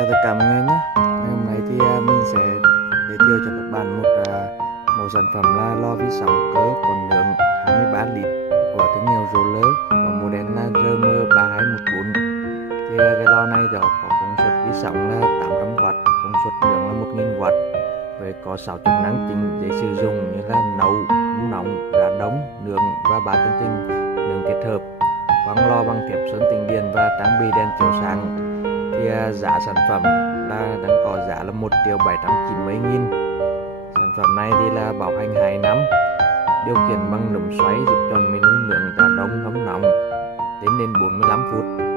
Chào tất cả mọi người nhé. Ngày hôm nay thì mình sẽ giới thiệu cho các bạn một sản phẩm là lò vi sóng cỡ còn nướng 23 lít của thương hiệu Roller và model là RM3214. Thì cái lò này có công suất vi sóng là 800W, công suất nướng là 1000W, với có 6 chức năng chính để sử dụng như là nấu, hâm nóng, rán đông, nướng và 3 chương trình nướng kết hợp. Khoang lò bằng thép sơn tĩnh điện và trang bị đèn chiếu sáng. Thì giá sản phẩm là đang có giá là 1.790.000. Sản phẩm này thì là bảo hành 2 năm, điều khiển bằng nút xoáy giúp chọn menu nướng, rán đông, hâm nóng đến 45 phút.